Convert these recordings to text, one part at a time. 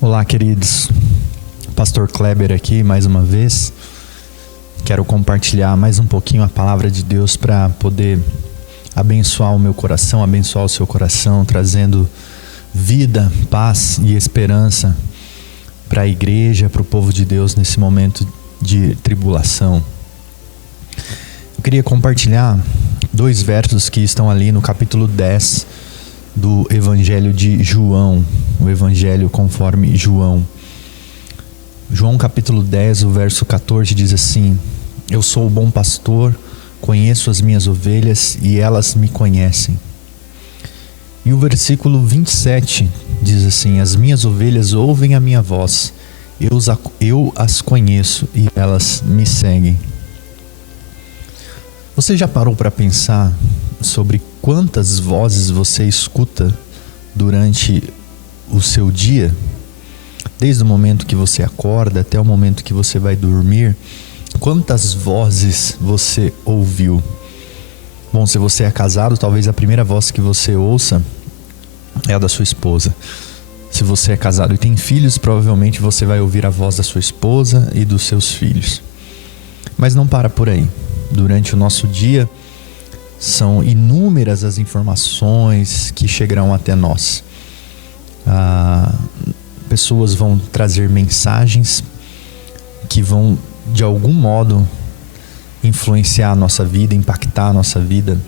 Olá, queridos. Pastor Kleber aqui mais uma vez. Quero compartilhar mais um pouquinho a palavra de Deus para poder abençoar o meu coração, abençoar o seu coração, trazendo vida, paz e esperança para a igreja, para o povo de Deus nesse momento de tribulação. Eu queria compartilhar dois versos que estão ali no capítulo 10 do Evangelho de João, o Evangelho conforme João. João capítulo 10, o verso 14 diz assim: Eu sou o bom pastor, conheço as minhas ovelhas e elas me conhecem. E o versículo 27 diz assim: As minhas ovelhas ouvem a minha voz, eu as conheço e elas me seguem. Você já parou para pensar sobre quantas vozes você escuta durante o seu dia? Desde o momento que você acorda até o momento que você vai dormir, quantas vozes você ouviu? Bom, se você é casado, talvez a primeira voz que você ouça é a da sua esposa. Se você é casado e tem filhos, provavelmente você vai ouvir a voz da sua esposa e dos seus filhos. Mas não para por aí. Durante o nosso dia, são inúmeras as informações que chegarão até nós. Pessoas vão trazer mensagens que vão, de algum modo, influenciar a nossa vida, impactar a nossa vida.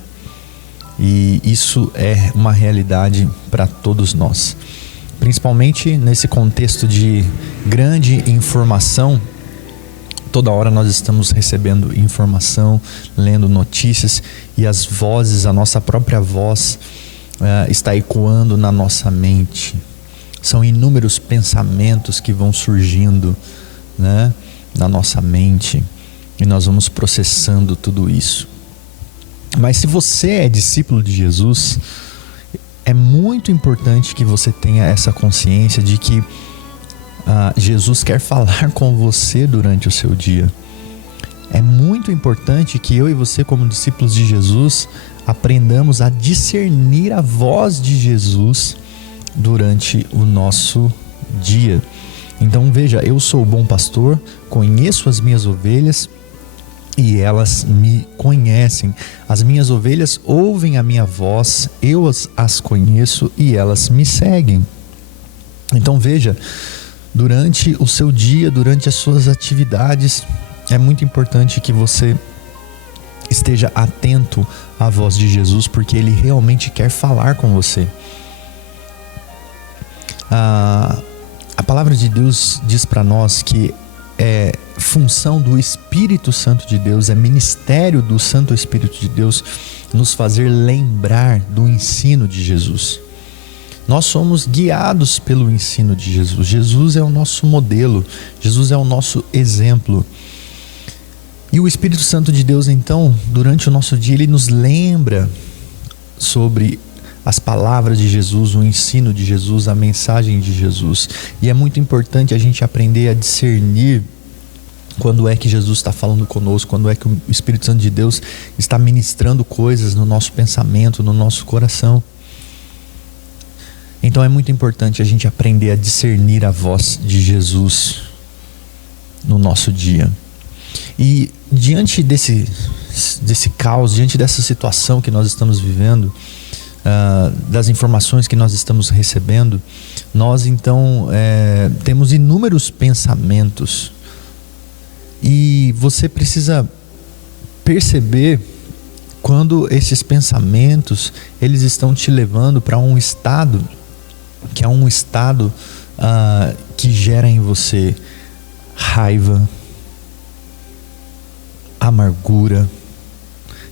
E isso é uma realidade para todos nós. Principalmente nesse contexto de grande informação. Toda hora nós estamos recebendo informação, lendo notícias, e as vozes, a nossa própria voz está ecoando na nossa mente. São inúmeros pensamentos que vão surgindo, né, na nossa mente, e nós vamos processando tudo isso. Mas se você é discípulo de Jesus, é muito importante que você tenha essa consciência de que Jesus quer falar com você durante o seu dia. É muito importante que eu e você, como discípulos de Jesus, aprendamos a discernir a voz de Jesus durante o nosso dia. Então veja, eu sou o bom pastor, conheço as minhas ovelhas e elas me conhecem. As minhas ovelhas ouvem a minha voz, eu as conheço e elas me seguem. Então veja, durante o seu dia, durante as suas atividades, é muito importante que você esteja atento à voz de Jesus, porque Ele realmente quer falar com você. A palavra de Deus diz para nós que é função do Espírito Santo de Deus, é ministério do Santo Espírito de Deus nos fazer lembrar do ensino de Jesus. Nós somos guiados pelo ensino de Jesus. Jesus é o nosso modelo, Jesus é o nosso exemplo. E o Espírito Santo de Deus, então, durante o nosso dia, ele nos lembra sobre as palavras de Jesus, o ensino de Jesus, a mensagem de Jesus. E é muito importante a gente aprender a discernir quando é que Jesus está falando conosco, quando é que o Espírito Santo de Deus está ministrando coisas no nosso pensamento, no nosso coração. Então é muito importante a gente aprender a discernir a voz de Jesus no nosso dia. E diante desse caos, diante dessa situação que nós estamos vivendo, das informações que nós estamos recebendo, nós então temos inúmeros pensamentos. E você precisa perceber quando esses pensamentos eles estão te levando para um estado que é um estado que gera em você raiva, amargura,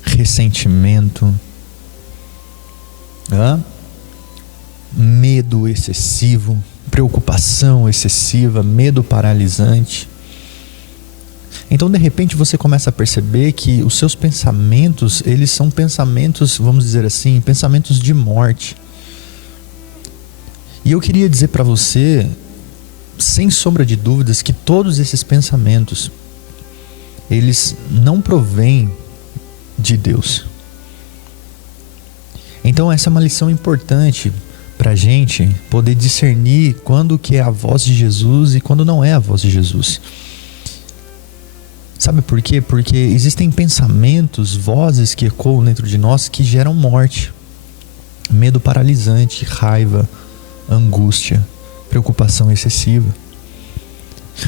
ressentimento, medo excessivo, preocupação excessiva, medo paralisante. Então, de repente, você começa a perceber que os seus pensamentos, eles são pensamentos, vamos dizer assim, pensamentos de morte. E eu queria dizer para você, sem sombra de dúvidas, que todos esses pensamentos, eles não provêm de Deus. Então essa é uma lição importante pra gente poder discernir quando que é a voz de Jesus e quando não é a voz de Jesus. Sabe por quê? Porque existem pensamentos, vozes que ecoam dentro de nós que geram morte, medo paralisante, raiva, angústia, preocupação excessiva.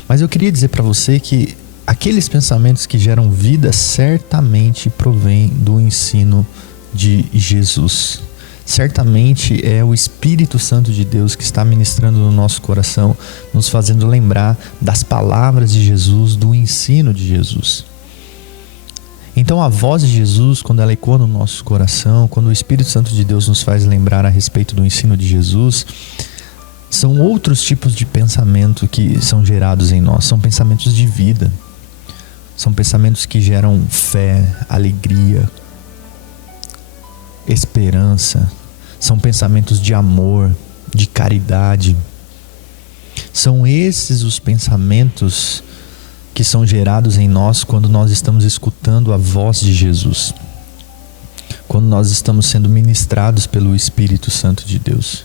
Mas eu queria dizer para você que aqueles pensamentos que geram vida certamente provêm do ensino de Jesus. Certamente é o Espírito Santo de Deus que está ministrando no nosso coração, nos fazendo lembrar das palavras de Jesus, do ensino de Jesus. Então a voz de Jesus, quando ela ecoa no nosso coração, quando o Espírito Santo de Deus nos faz lembrar a respeito do ensino de Jesus, são outros tipos de pensamento que são gerados em nós, são pensamentos de vida, são pensamentos que geram fé, alegria, esperança, são pensamentos de amor, de caridade. São esses os pensamentos que são gerados em nós quando nós estamos escutando a voz de Jesus, quando nós estamos sendo ministrados pelo Espírito Santo de Deus.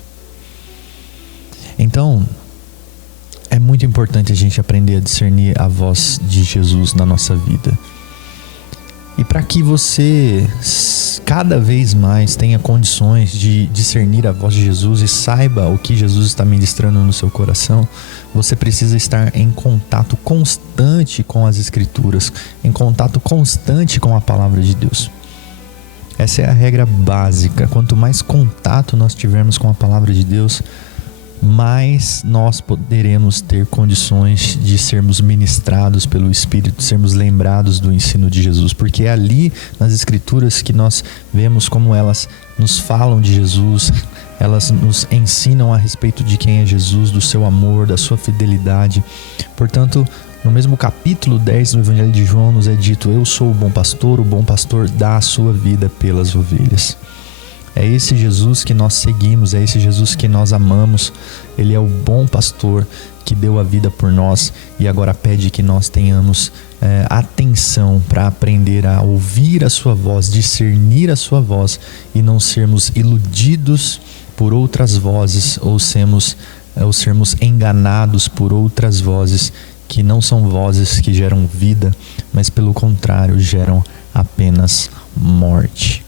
Então, é muito importante a gente aprender a discernir a voz de Jesus na nossa vida. E para que você cada vez mais tenha condições de discernir a voz de Jesus e saiba o que Jesus está ministrando no seu coração, você precisa estar em contato constante com as Escrituras, em contato constante com a Palavra de Deus. Essa é a regra básica. Quanto mais contato nós tivermos com a Palavra de Deus, mais nós poderemos ter condições de sermos ministrados pelo Espírito, sermos lembrados do ensino de Jesus, porque é ali nas Escrituras que nós vemos como elas nos falam de Jesus, elas nos ensinam a respeito de quem é Jesus, do seu amor, da sua fidelidade. Portanto, no mesmo capítulo 10 do Evangelho de João nos é dito: eu sou o bom pastor dá a sua vida pelas ovelhas. É esse Jesus que nós seguimos, é esse Jesus que nós amamos. Ele é o bom pastor que deu a vida por nós e agora pede que nós tenhamos atenção para aprender a ouvir a sua voz, discernir a sua voz e não sermos iludidos por outras vozes ou sermos enganados por outras vozes que não são vozes que geram vida, mas pelo contrário geram apenas morte.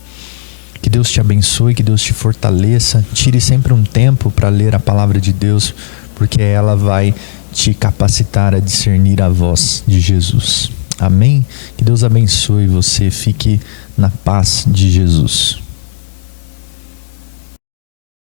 Que Deus te abençoe, que Deus te fortaleça. Tire sempre um tempo para ler a palavra de Deus, porque ela vai te capacitar a discernir a voz de Jesus. Amém? Que Deus abençoe você. Fique na paz de Jesus.